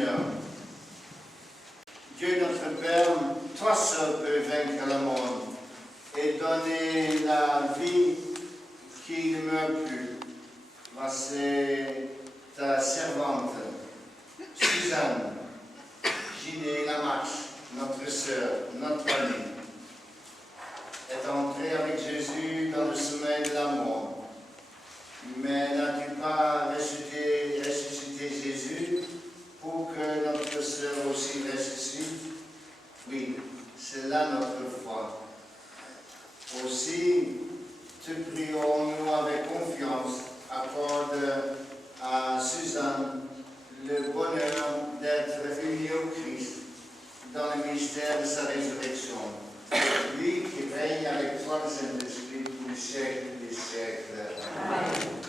Seigneur. Dieu notre Père, toi seul peux vaincre le monde et donner la vie qui ne meurt plus. Voici ta servante, Suzanne, Ginée Lamache, notre sœur, notre amie, est entrée avec Jésus dans le sommeil de la mort. Mais n'as-tu pas ressuscité Jésus pour que notre sœur aussi ressuscite? Oui, c'est là notre foi. Aussi, te prions-nous avec confiance, accorde à Suzanne le bonheur d'être unie au Christ dans le mystère de sa résurrection. Lui qui règne avec toi, le Saint-Esprit, pour les siècles des siècles. Amen.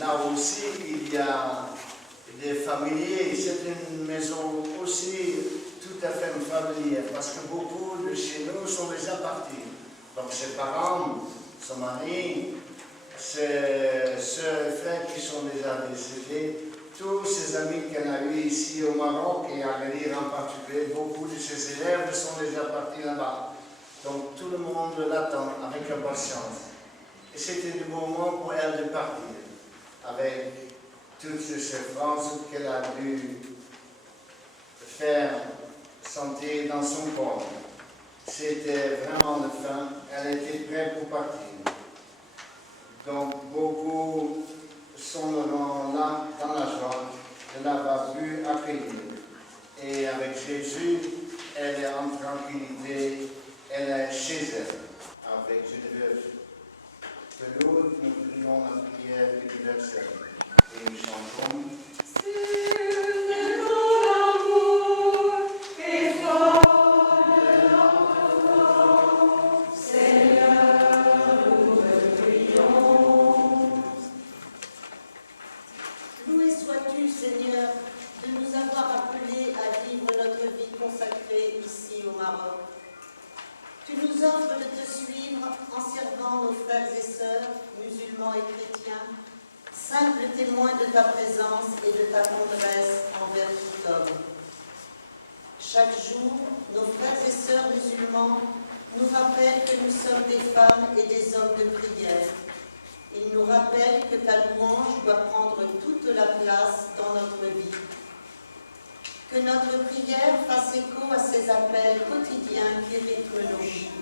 Là aussi, il y a des familiers, c'est une maison aussi tout à fait familière, parce que beaucoup de chez nous sont déjà partis. Donc ses parents, son mari, ses soeurs et frères qui sont déjà décédés, tous ses amis qu'elle a eus ici au Maroc et à Agadir en particulier, beaucoup de ses élèves sont déjà partis là-bas. Donc tout le monde l'attend avec impatience. Et c'était le moment pour elle de partir, avec toutes ces souffrances qu'elle a dû faire sentir dans son corps. C'était vraiment la fin, elle était prête pour partir. Donc beaucoup sont là dans la joie de l'avoir pu accueillir. Et avec Jésus, elle est en tranquillité, elle est chez elle. Avec Geneviève Peloud, nous prions la prière universelle et nous chantons. Tu nous offres de te suivre en servant nos frères et sœurs, musulmans et chrétiens, simples témoins de ta présence et de ta tendresse envers tout homme. Chaque jour, nos frères et sœurs musulmans nous rappellent que nous sommes des femmes et des hommes de prière. Ils nous rappellent que ta louange doit prendre toute la place dans notre vie. Que notre prière fasse écho à ces appels quotidiens qui rythment nos vies.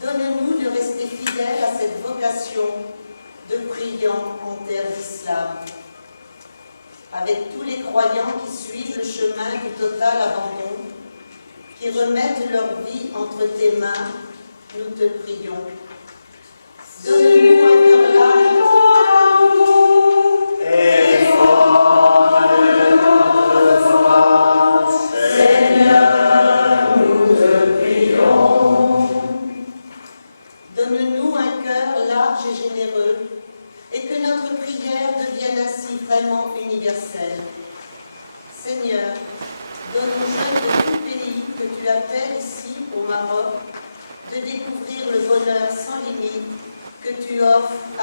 Donne-nous de rester fidèles à cette vocation de priant en terre d'islam. Avec tous les croyants qui suivent le chemin du total abandon, qui remettent leur vie entre tes mains, nous te prions. Donne-nous un cœur large. Universelle. Seigneur, donne aux jeunes de tout pays que tu appelles ici au Maroc de découvrir le bonheur sans limite que tu offres à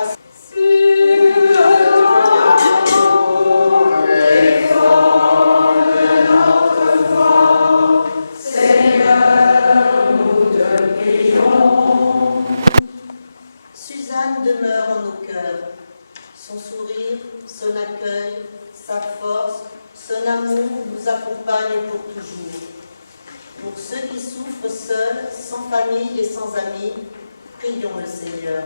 Suzanne demeure en nos cœurs. Son sourire, son accueil, sa force, son amour nous accompagnent pour toujours. Pour ceux qui souffrent seuls, sans famille et sans amis, prions le Seigneur.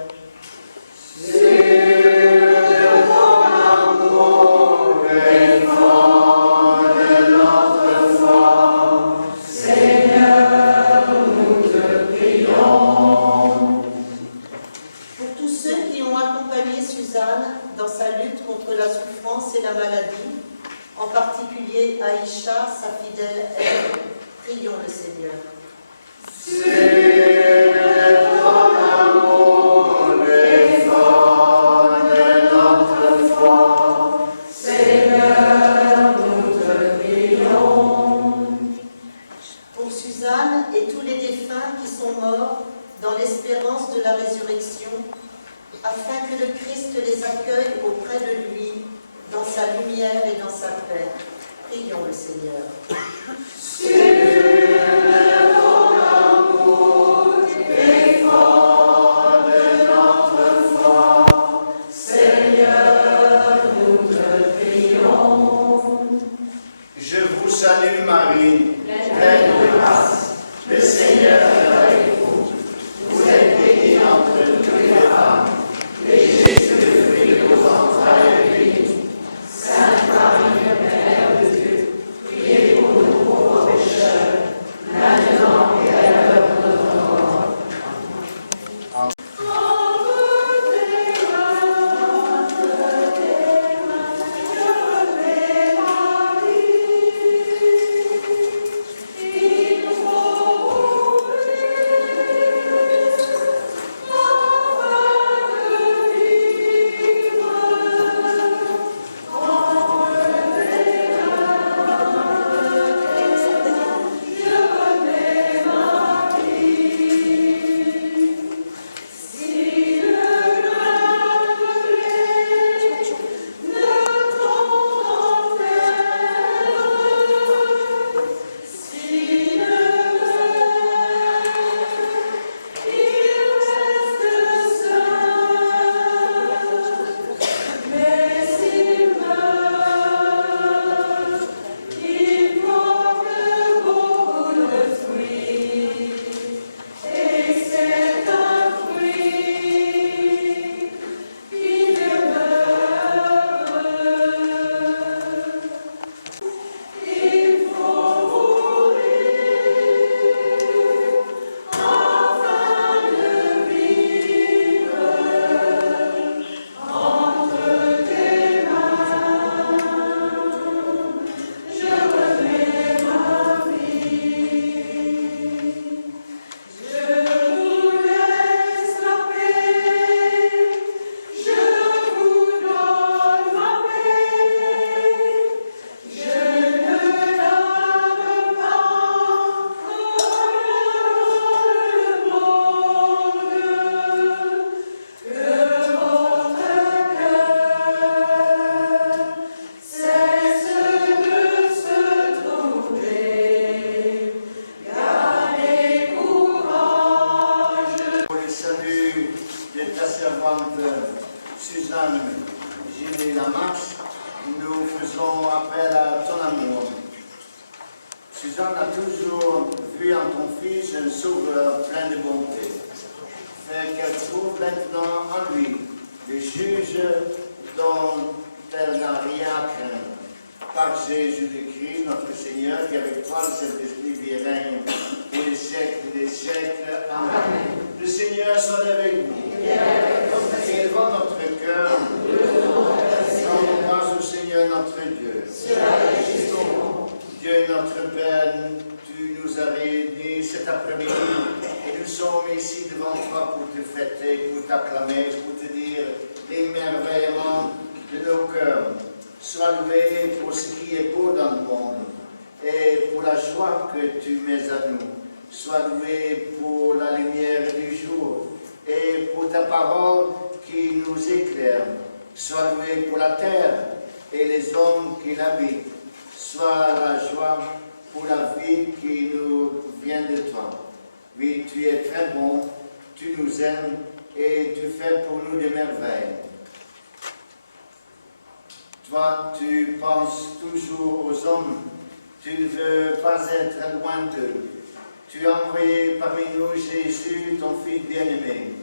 Et la maladie, en particulier Aïcha, sa fidèle aide, prions le Seigneur. C'est ton amour, l'effort de notre foi, Seigneur, nous te prions. Pour Suzanne et tous les défunts qui sont morts dans l'espérance de la résurrection, afin que le Christ les accueille auprès de lui, dans sa lumière et dans sa paix. Prions le Seigneur. Sur ton amour, effort de notre foi, Seigneur, nous te prions. Je vous salue Marie, pleine de grâce, le Seigneur est avec vous. Vous êtes bénie entre toutes les femmes, et Jésus, le fruit de vos entrailles, est béni. Sainte Marie, Mère de Dieu, priez pour nous pauvres pécheurs, maintenant et à l'heure de notre mort. Amen. Suzanne a toujours vu en ton fils un sauveur plein de bonté. Fais qu'elle trouve maintenant en lui le juge dont elle n'a rien à craindre. Par Jésus-Christ, notre Seigneur, qui avec toi, le Saint-Esprit, vit et règne pour les siècles des siècles. Amen. Le Seigneur soit avec nous. Élevons notre cœur. Rendons grâce au Seigneur notre Dieu. Dieu notre Père, tu nous as réunis cet après-midi et nous sommes ici devant toi pour te fêter, pour t'acclamer, pour te dire l'émerveillement de nos cœurs. Sois loué pour ce qui est beau dans le monde et pour la joie que tu mets à nous. Sois loué pour la lumière du jour et pour ta parole qui nous éclaire. Sois loué pour la terre et les hommes qui l'habitent. Sois la joie pour la vie qui nous vient de toi. Oui, tu es très bon, tu nous aimes et tu fais pour nous des merveilles. Toi, tu penses toujours aux hommes, tu ne veux pas être loin d'eux. Tu as envoyé parmi nous Jésus, ton Fils bien-aimé.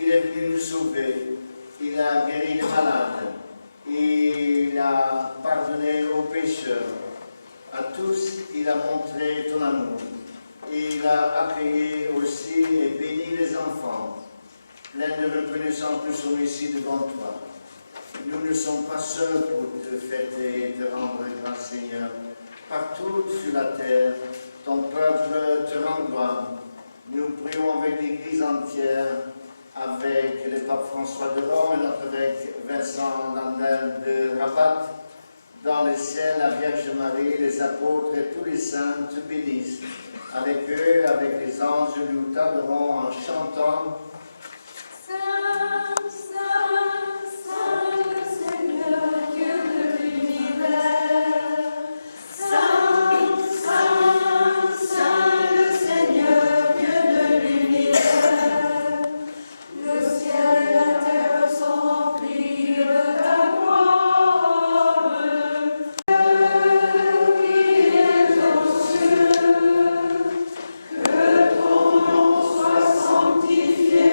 Il est venu nous sauver, il a guéri les malades, il a pardonné aux pécheurs. À tous, il a montré ton amour. Il a accueilli aussi et béni les enfants. Plein de reconnaissance, nous sommes ici devant toi. Nous ne sommes pas seuls pour te fêter et te rendre grâce, Seigneur. Partout sur la terre, ton peuple te rend gloire. Nous prions avec l'Église entière, avec le pape François de Rome et notre évêque Vincent Landel de Rabat. Dans le ciel, la Vierge Marie, les apôtres et tous les saints te bénissent. Avec eux, avec les anges, nous t'adorons en chantant. Saint, Saint, Saint, le Seigneur, Dieu de l'univers. Saint, Saint, Saint, le Seigneur, Dieu de l'univers. Le ciel et la terre sont remplis de ta gloire. Qui est aux cieux, que ton nom soit sanctifié.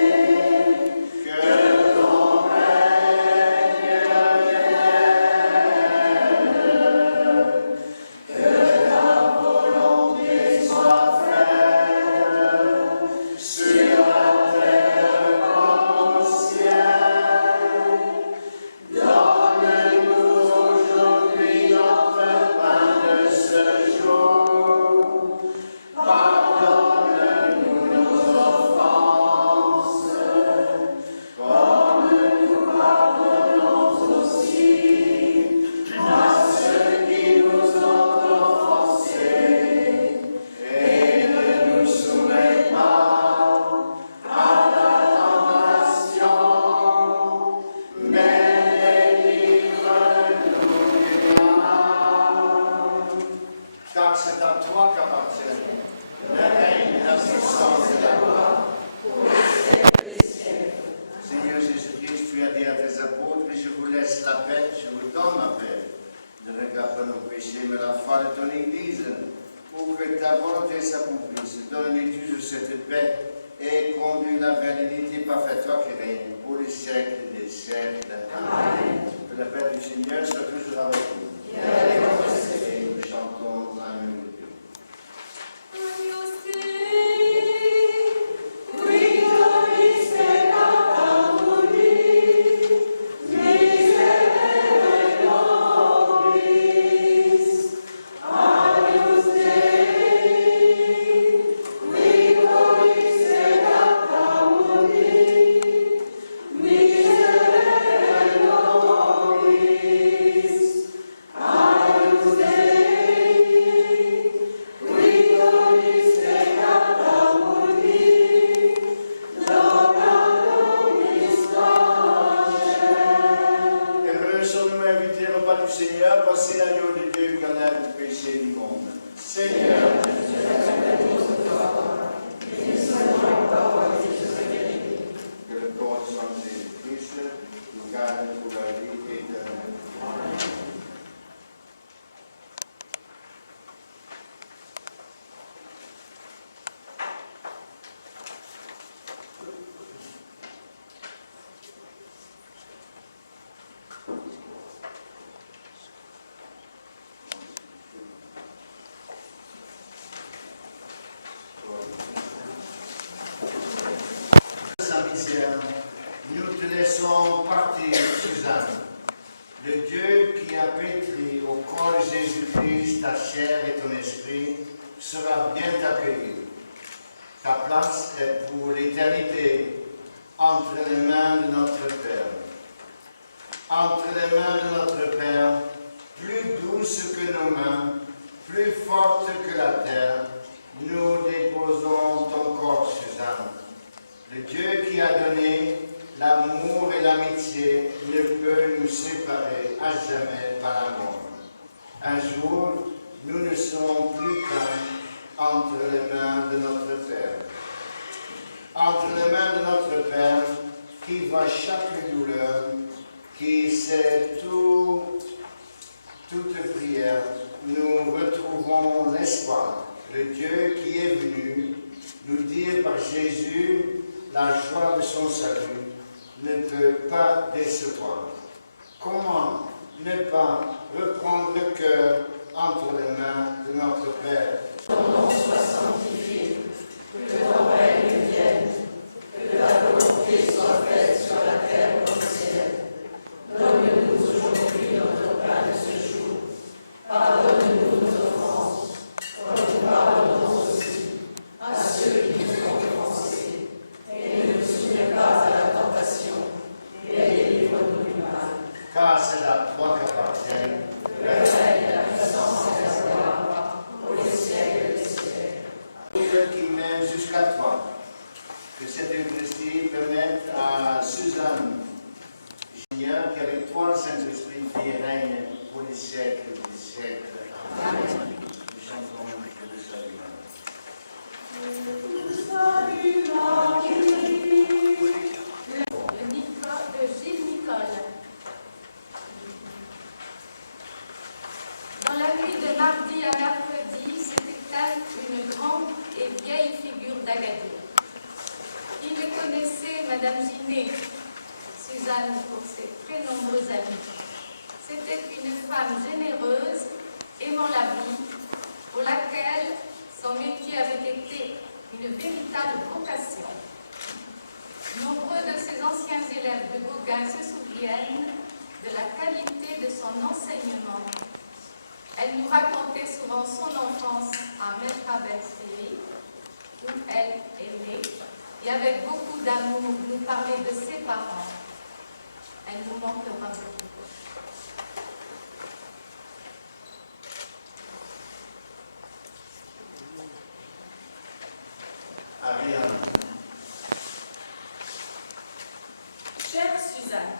I sera bien accueilli. Ta place est pour l'éternité entre les mains de notre Père. Entre les mains de notre Père, plus douce que nos mains, plus forte que la terre, nous déposons ton corps, Suzanne. Le Dieu qui a donné l'amour et l'amitié ne peut nous séparer à jamais par la mort. Un jour, nous ne serons plus qu'un entre les mains de notre Père. Entre les mains de notre Père, qui voit chaque douleur, qui sait toute prière, nous retrouvons l'espoir. Le Dieu qui est venu nous dire par Jésus la joie de son salut ne peut pas décevoir. Comment ne pas reprendre le cœur entre les mains de notre Père? Ton nom soit sanctifié, que ton règne vienne, que ta volonté soit faite sur la terre comme au ciel. Donne-nous aujourd'hui notre pain de ce jour. Pardonne-nous nos offenses, comme nous pardonnons aussi à ceux qui nous ont offensés. Et ne nous soumets pas à la tentation, mais délivre-nous du mal. Car c'est à toi qu'appartiennent Le règne, la puissance et la gloire, pour les siècles des siècles. qui mène jusqu'à toi. Que cette Eucharistie permette à Suzanne Junior qu'avec toi, le Saint-Esprit vit et règne pour les siècles des siècles. Amen. Nous chantons le salut. De Gilles Nicole. Dans la nuit de mardi à mercredi s'éteint une grande et vieille figure d'Agadir. Il le connaissait, Madame Ginet, Suzanne pour ses très nombreux amis. C'était une femme généreuse, aimant la vie, pour laquelle son métier avait été une véritable vocation. Nombreux de ses anciens élèves de Gauguin se souviennent de la qualité de son enseignement. Elle nous racontait souvent son enfance à Maître-Abbesse-Série, où elle est née, et avec beaucoup d'amour nous parlait de ses parents. Elle nous manquera beaucoup. Ariane. Chère Suzanne,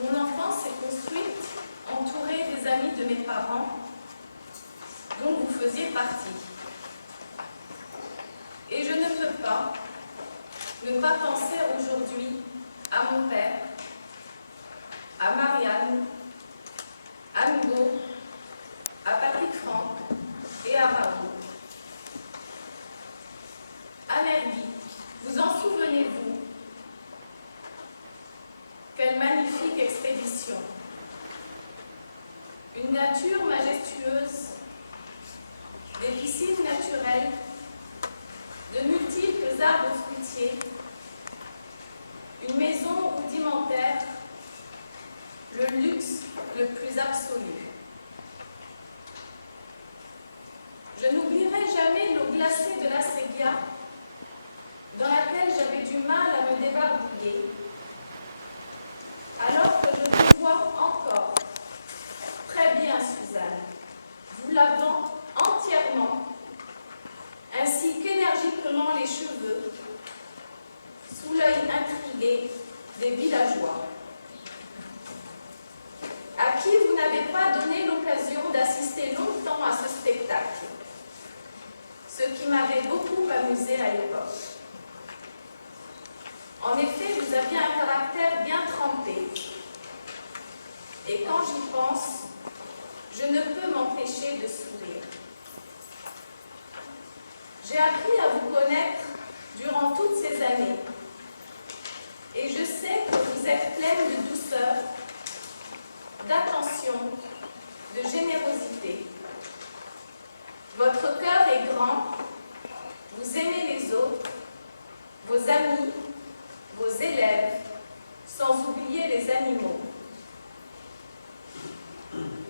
mon enfance est construite entourée des amis de mes parents, dont vous faisiez partie. Et je ne peux pas ne pas penser aujourd'hui à mon père, à Marianne, à Hugo, à Patrick Franck et à Raoul. Anergy, vous en souvenez-vous? Quelle magnifique expédition! Une nature majestueuse, des piscines naturelles, de multiples arbres fruitiers, une maison rudimentaire, le luxe le plus absolu. Je n'oublierai jamais l'eau glacée de la Séguia, dans laquelle j'avais du mal à me débarbouiller, alors que je vous vois encore. Très bien, Suzanne, vous lavant entièrement, ainsi qu'énergiquement les cheveux, sous l'œil intrigué des villageois, à qui vous n'avez pas donné l'occasion d'assister longtemps à ce spectacle, ce qui m'avait beaucoup amusé à l'époque. En effet, vous aviez un caractère bien trempé. Et quand j'y pense, je ne peux m'empêcher de sourire. J'ai appris à vous connaître durant toutes ces années. Et je sais que vous êtes pleine de douceur, d'attention, de générosité. Votre cœur est grand, vous aimez les autres, vos amis, vos élèves, sans oublier les animaux.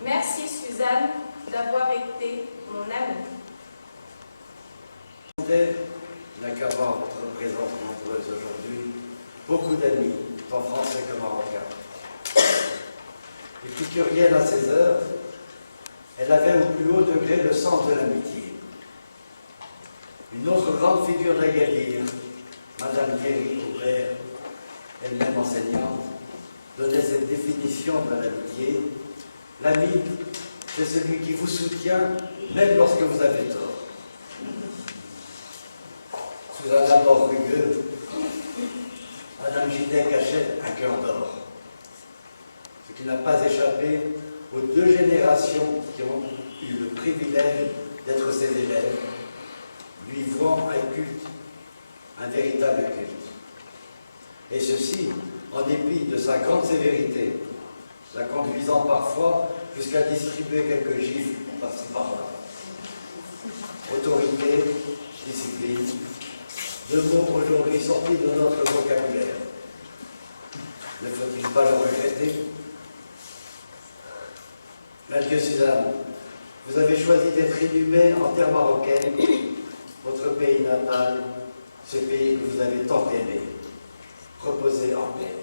Merci Suzanne d'avoir été mon amie. comptait, n'a qu'à voir votre présence nombreuse aujourd'hui, beaucoup d'amis, tant français que marocains. Épicurienne à ses heures, elle avait au plus haut degré le sens de l'amitié. Une autre grande figure d'Agadir, Madame Thierry Aubert, elle-même enseignante, donnait cette définition de l'amitié. L'ami, c'est celui qui vous soutient, même lorsque vous avez tort. Sous un abord rugueux, Madame Ginet cachait un cœur d'or, ce qui n'a pas échappé aux 2 générations qui ont eu le privilège d'être ses élèves, lui vouant un culte, un véritable culte. Et ceci, en dépit de sa grande sévérité, la conduisant parfois jusqu'à distribuer quelques gifles par-ci par-là. Autorité, discipline, 2 mots aujourd'hui sortis de notre vocabulaire. Ne faut-il pas le regretter? Mathieu Suzanne, vous avez choisi d'être inhumé en terre marocaine, votre pays natal, ce pays que vous avez tant aimé. Reposez en paix.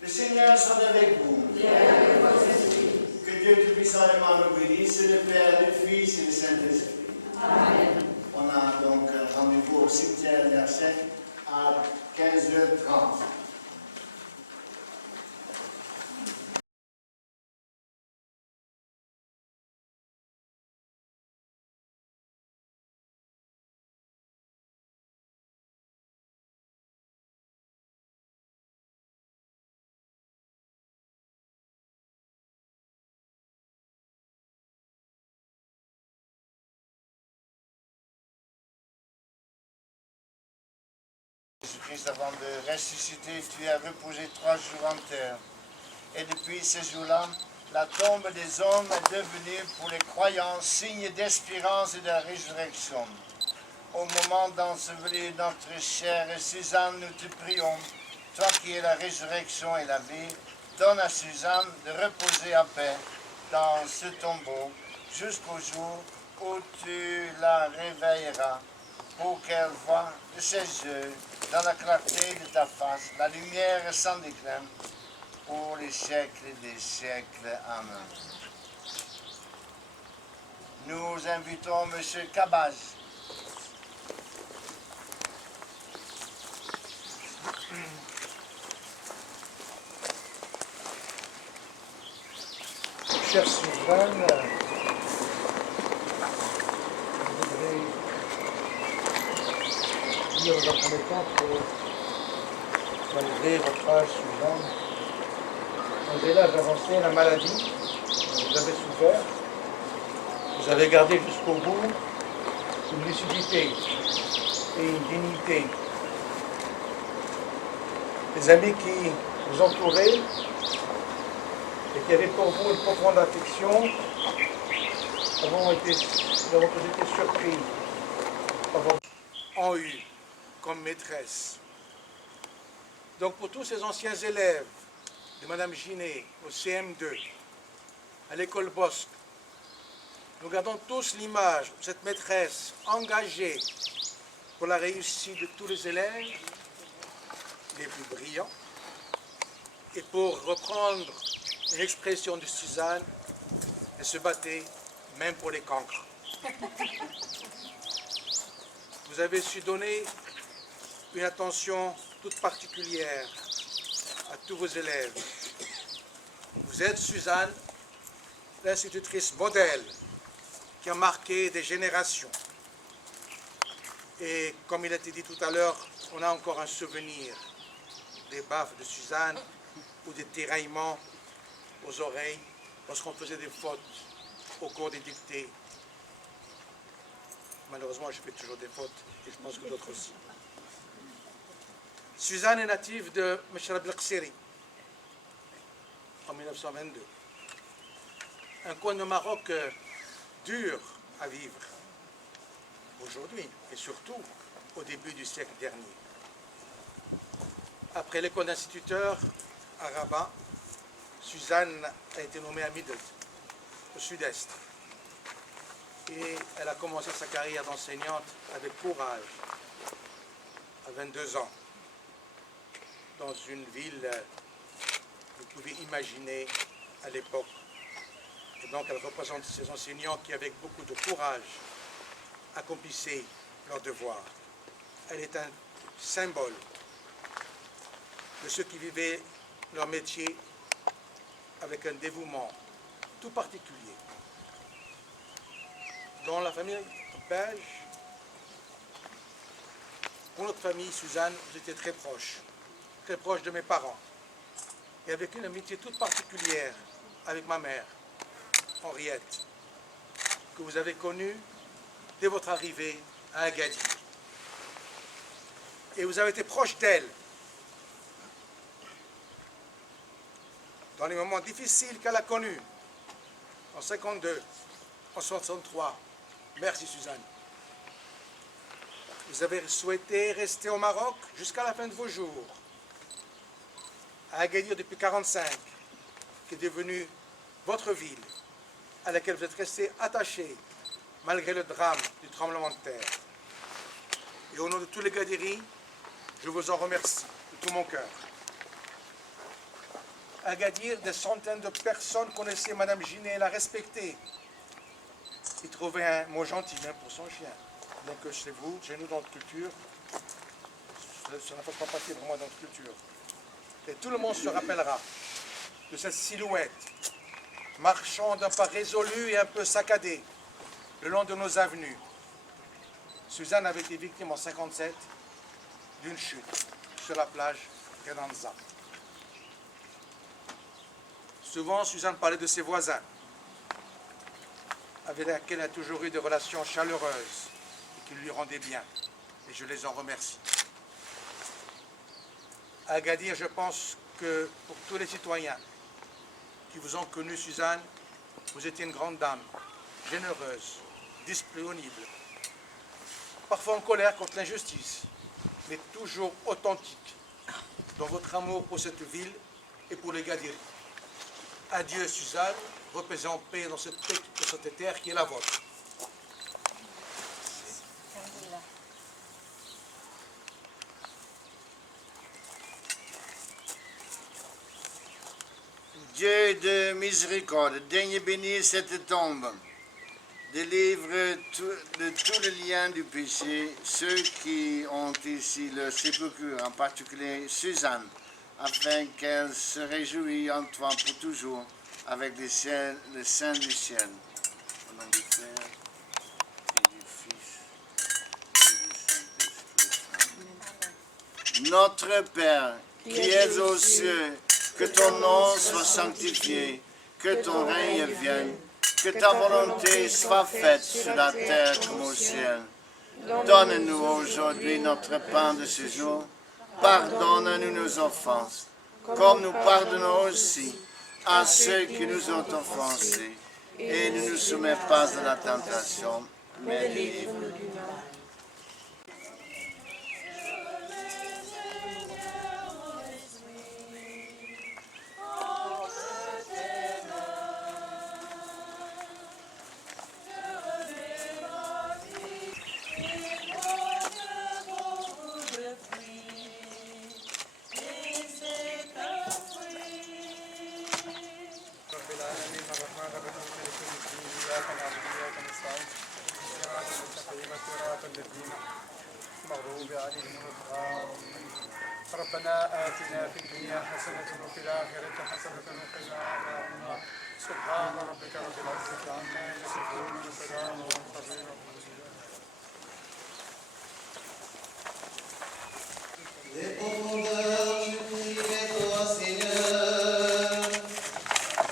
Le Seigneur soit avec vous. Que Dieu Tout-Puissant nous bénisse, le Père, le Fils et le Saint-Esprit. Amen. On a donc un rendez-vous au cimetière d'Arcet à 15h30. Jésus-Christ, avant de ressusciter, tu as reposé 3 jours en terre. Et depuis ces jours-là, la tombe des hommes est devenue pour les croyants signe d'espérance et de la résurrection. Au moment d'ensevelir notre chère Suzanne, nous te prions, toi qui es la résurrection et la vie, donne à Suzanne de reposer en paix dans ce tombeau jusqu'au jour où tu la réveilleras, pour qu'elle voie de ses yeux, dans la clarté de ta face, la lumière sans déclin, pour les siècles des siècles. Amen. Nous invitons M. Cabaz. Chère Suzanne, je voudrais dire dans un premier temps que malgré votre âge, Suzanne, malgré l'âge avancé, la maladie, vous avez souffert, vous avez gardé jusqu'au bout une lucidité et une dignité. Les amis qui vous entouraient et qui avaient pour vous une profonde affection avons été surpris ont eu comme maîtresse. Donc pour tous ces anciens élèves de Madame Ginet au CM2, à l'école Bosque, nous gardons tous l'image de cette maîtresse engagée pour la réussite de tous les élèves les plus brillants. Et pour reprendre une expression de Suzanne, elle se battait même pour les cancres. Vous avez su donner une attention toute particulière à tous vos élèves. Vous êtes Suzanne, l'institutrice modèle qui a marqué des générations. Et comme il a été dit tout à l'heure, on a encore un souvenir des baffes de Suzanne ou des tiraillements aux oreilles lorsqu'on faisait des fautes au cours des dictées. Malheureusement, je fais toujours des fautes et je pense que d'autres aussi. Suzanne est native de Meshrab el-Qsiri en 1922. Un coin de Maroc dur à vivre aujourd'hui et surtout au début du siècle dernier. Après l'école d'instituteur à Rabat, Suzanne a été nommée à Middelburg, au sud-est. Et elle a commencé sa carrière d'enseignante avec courage, à 22 ans, dans une ville, vous pouvez imaginer, à l'époque. Et donc elle représente ces enseignants qui, avec beaucoup de courage, accomplissaient leur devoir. Elle est un symbole de ceux qui vivaient leur métier avec un dévouement tout particulier. Dans la famille belge, pour notre famille, Suzanne, vous étiez très proche de mes parents, et avec une amitié toute particulière avec ma mère, Henriette, que vous avez connue dès votre arrivée à Agadir. Et vous avez été proche d'elle dans les moments difficiles qu'elle a connus, en 52, en 63. Merci Suzanne. Vous avez souhaité rester au Maroc jusqu'à la fin de vos jours, à Agadir depuis 1945, qui est devenue votre ville, à laquelle vous êtes resté attaché, malgré le drame du tremblement de terre. Et au nom de tous les Gadiris, je vous en remercie de tout mon cœur. À Agadir, des centaines de personnes connaissaient Madame Ginet et la respectaient. Ils trouvaient un mot gentil même pour son chien. Donc chez vous, chez nous dans notre culture, ça ne fait pas partie pour moi dans notre culture. Et tout le monde se rappellera de cette silhouette, marchant d'un pas résolu et un peu saccadé, le long de nos avenues. Suzanne avait été victime en 1957 d'une chute sur la plage Kenanza. Souvent, Suzanne parlait de ses voisins, avec lesquels elle a toujours eu des relations chaleureuses et qui lui rendaient bien. Et je les en remercie. À Agadir, je pense que pour tous les citoyens qui vous ont connu, Suzanne, vous étiez une grande dame, généreuse, disponible, parfois en colère contre l'injustice, mais toujours authentique dans votre amour pour cette ville et pour les Gadiris. Adieu Suzanne, reposez en paix dans cette terre qui est la vôtre. Dieu de miséricorde, daigne bénir cette tombe, délivre de tous les liens du péché ceux qui ont ici leur sépulture, en particulier Suzanne, afin qu'elle se réjouisse en toi pour toujours avec les saints du ciel. Au nom du Père et du Fils et du Saint-Esprit. Notre Père, qui es aux cieux, que ton nom soit sanctifié, que ton règne vienne, que ta volonté soit faite sur la terre comme au ciel. Donne-nous aujourd'hui notre pain de ce jour. Pardonne-nous nos offenses, comme nous pardonnons aussi à ceux qui nous ont offensés. Et ne nous soumets pas à la tentation, mais délivre-nous du mal. المغضوب عليهم ولا الضالين. ربنا آتنا في الدنيا حسنة وفي الآخرة حسنة وقنا عذاب النار. سبحان ربك رب العزة عما يصفون وسلام على المرسلين. Des profondeurs, je prie à toi, Seigneur.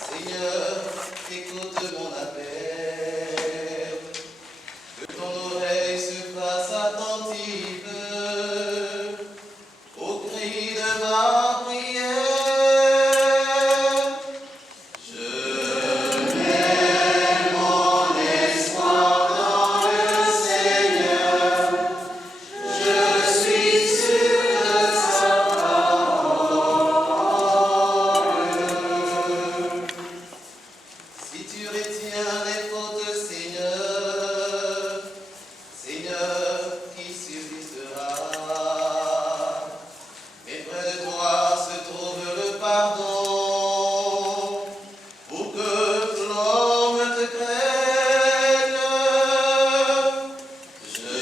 Seigneur, écoute mon appel. Que ton oreille se fasse attentive au cri de ma prière. Je mets mon espoir dans le Seigneur. Je suis sûr de sa parole. Si tu retiens les fautes, Seigneur, Seigneur, qui subsistera? Mais près de toi se trouve le pardon, pour que l'homme te craigne. Je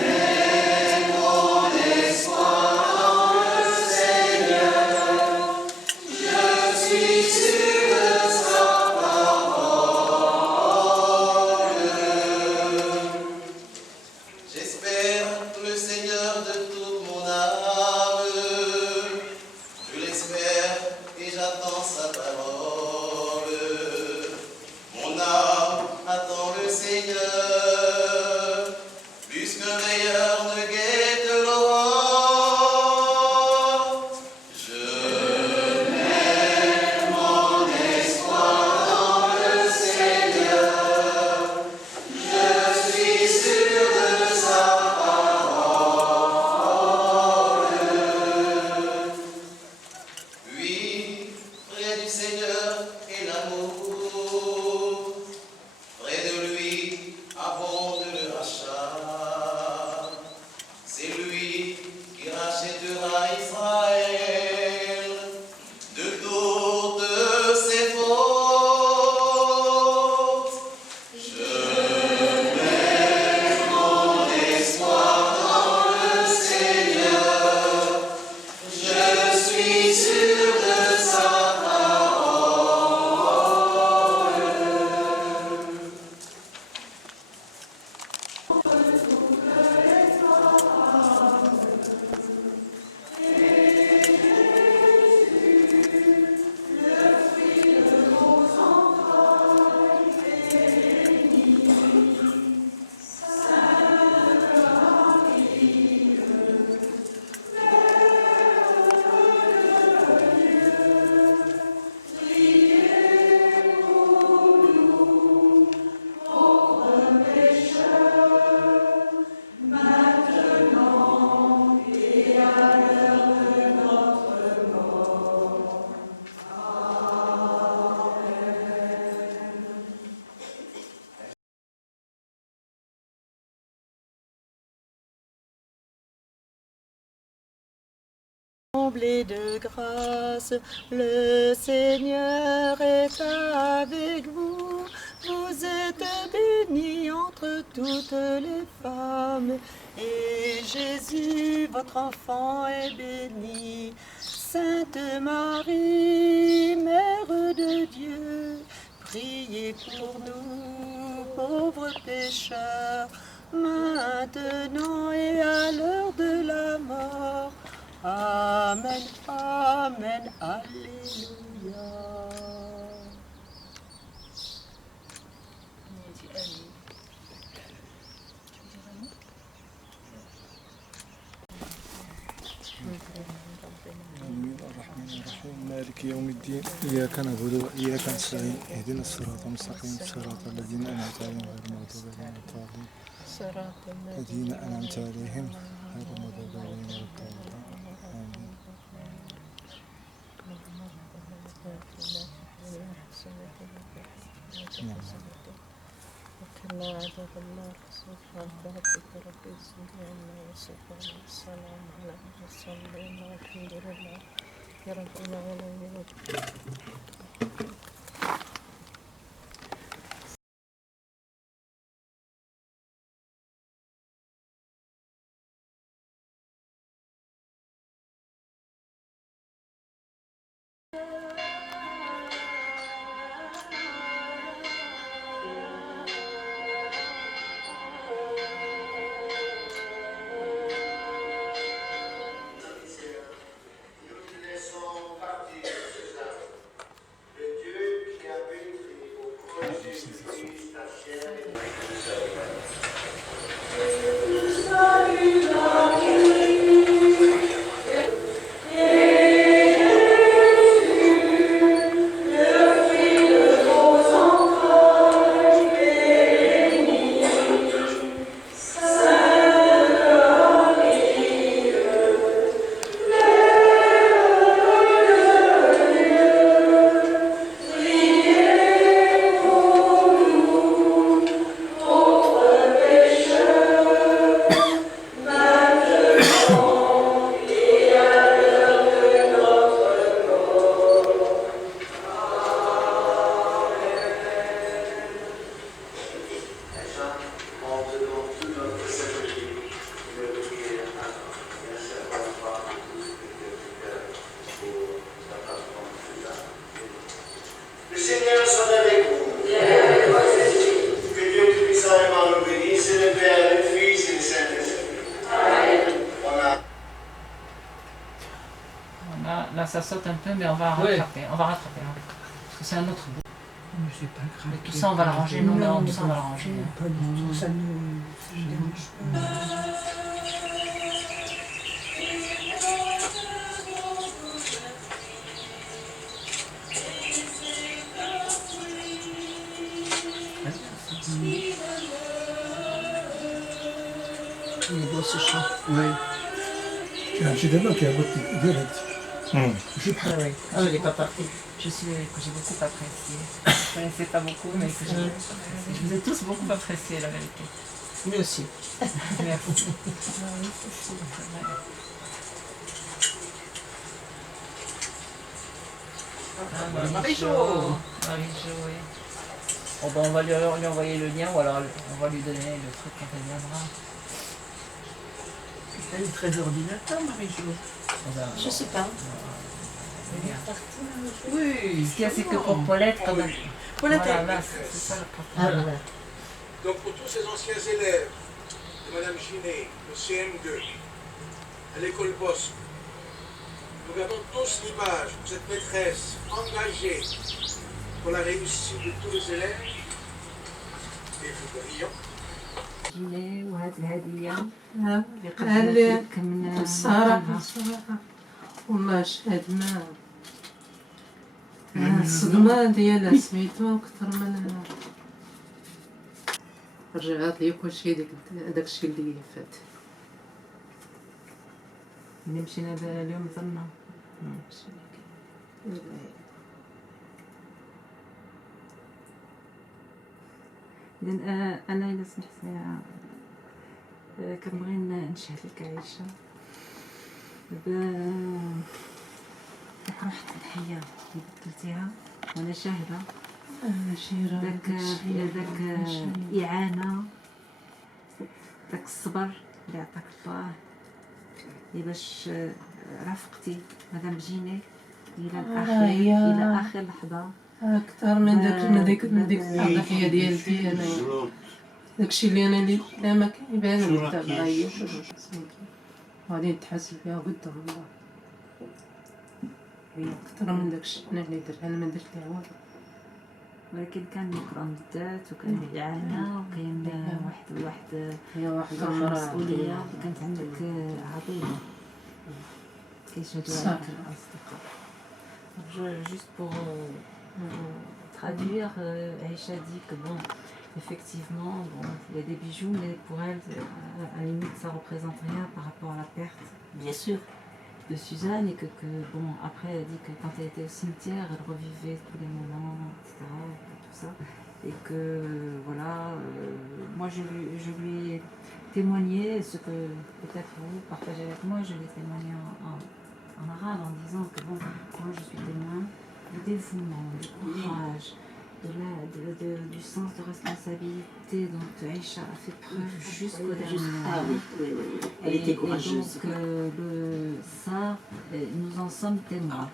mets mon espoir dans le Seigneur. Je suis sûr de sa parole. J'espère le Seigneur de toute mon âme. Je l'espère et j'attends sa parole. Mon âme attend le Seigneur, plus qu'un veilleur ne guette l'aurore. Je mets mon espoir dans le Seigneur. Je suis sûr de sa parole. Oui, près du Seigneur est l'amour. Près de lui abonde le rachat. C'est lui qui rachètera Israël de toutes ses fautes. Je mets mon espoir dans le Seigneur. Je suis sûr de sa parole. Comblés de grâce, le Seigneur est avec vous. Vous êtes bénie entre toutes les femmes, et Jésus, votre enfant, est béni. Sainte Marie, Mère de Dieu, priez pour nous, pauvres pécheurs, maintenant et à l'heure de la mort. Amen, amen, alléluia. مالك يوم الدين إياك نعبد وإياك نستعين اهدنا الصراط المستقيم صراط الذين أنعمت عليهم غير المغضوب عليهم ولا الضالين الذين أنعمت عليهم غير المغضوب عليهم ولا الضالين آمين. وكلا عذاب النار سبحان ربك رب العزة عما يصفون والسلام على المرسلين والحمد لله رب العالمين. ça saute un peu, mais on va rattraper. On va rattraper. Hein. Parce que c'est un autre bout. C'est pas grave. Mais tout ça, on va l'arranger. Non, non, tout ça, on va l'arranger. Pas du tout, ça nous dérange pas. Il est beau ce chant. Oui. J'ai d'abord qui a voté direct. Ah, il n'est pas parti. Que j'ai beaucoup apprécié. Je ne connaissais pas beaucoup, mais que je vous ai tous beaucoup apprécié, la vérité. Lui aussi. Merci. Marie-Jo. Marie-Jo, oui. Bon, ben, on va lui envoyer le lien ou alors on va lui donner le truc quand elle viendra. Elle est très ordinateur, Marie-Jo. Je sais pas. Oui. Ce qu'il y a, c'est que pour Paulette, quand même. Paulette, voilà, c'est ça le problème. Donc pour tous ces anciens élèves de Mme Ginet, au CM2, à l'école Bosque, nous gardons tous l'image de cette maîtresse engagée pour la réussite de tous les élèves et nous brillons. جيني وهاد الهدية اللي قدمت هل لك من الصراحة والله شهدنا الصدمة ديالها سميتو كثر من رجعت لي كلشي داكشي اللي فات. اللي مشينا اليوم زرنا. إذن أنا إلا سمحت لي كنبغي نشهد لك عايشة واحد التضحية اللي بذلتيها وأنا شاهدة. داك الإعانة، داك الصبر اللي عطاك الله باش رافقتي مدام جيني إلى آخر لحظة. أكثر من ديك التضحية ديالتي أنايا. داكشي اللي أنا لا ما كيبان قدام عيا غادي نتحاسب بها قدام الله. هي أكثر من داكشي أنا اللي درت، أنا ما درت لها والو. ولكن كان إكرام بالذات وكان إعانة وكاين واحد المسؤولية كانت عندك عظيمة كيشهدوا عليك الأصدقاء. Juste pour traduire, Aïcha dit que bon, effectivement, bon, il y a des bijoux, mais pour elle, à la limite, ça représente rien par rapport à la perte, bien sûr, de Suzanne, et que bon, après, elle dit que quand elle était au cimetière, elle revivait tous les moments, etc., tout ça, et que, voilà, moi, je lui ai témoigné ce que peut-être vous partagez avec moi, je lui ai témoigné en arabe en disant que bon, moi je suis témoin du dévouement, du courage, du sens de responsabilité dont Aïcha a fait preuve jusqu'au dernier moment. Ah oui, oui, oui. Elle était courageuse. Et donc, ça, nous en sommes témoins.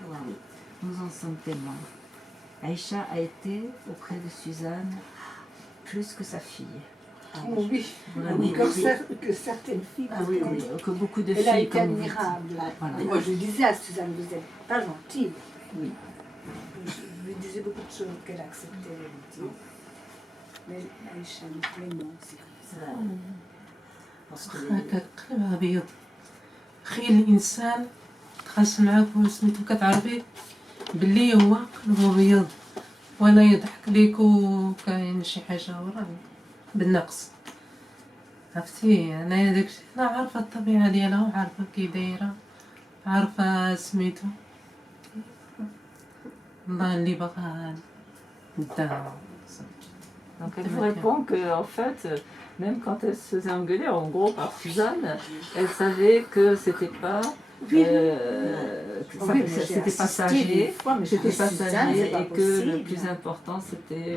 Nous en sommes témoins. Aïcha a été auprès de Suzanne plus que sa fille. Oui, Vraiment. que certaines filles, Que beaucoup de elle filles. a été comme vous admirable. Voilà. Moi, je disais à Suzanne, vous n'êtes pas gentille. Oui. Je lui disais beaucoup de choses qu'elle acceptait de dire. Mais Aïcha, mais non, c'est هكا قلب أبيض خير الإنسان تخاص معاك وسميتو كتعرفي بلي هو قلبو أبيض ولا يضحك ليك وكاين شي حاجة وراه بالنقص. عرفتي أنا داكشي أنا عارفة الطبيعة ديالها وعارفة كي دايرة عارفة سميتو الله اللي بغا نداها. Donc elle vous répond que en fait, même quand elle se faisait engueuler en gros par Suzanne, elle savait que c'était pas c'était passager, et que le plus important c'était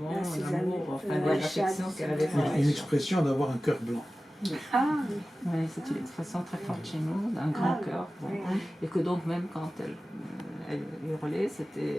bon, l'amour, enfin l'affection qu'elle avait pour Une expression d'avoir un cœur blanc. Ah oui, c'est une expression très forte chez nous, d'un grand cœur. Bon. Et que donc même quand elle hurlait, c'était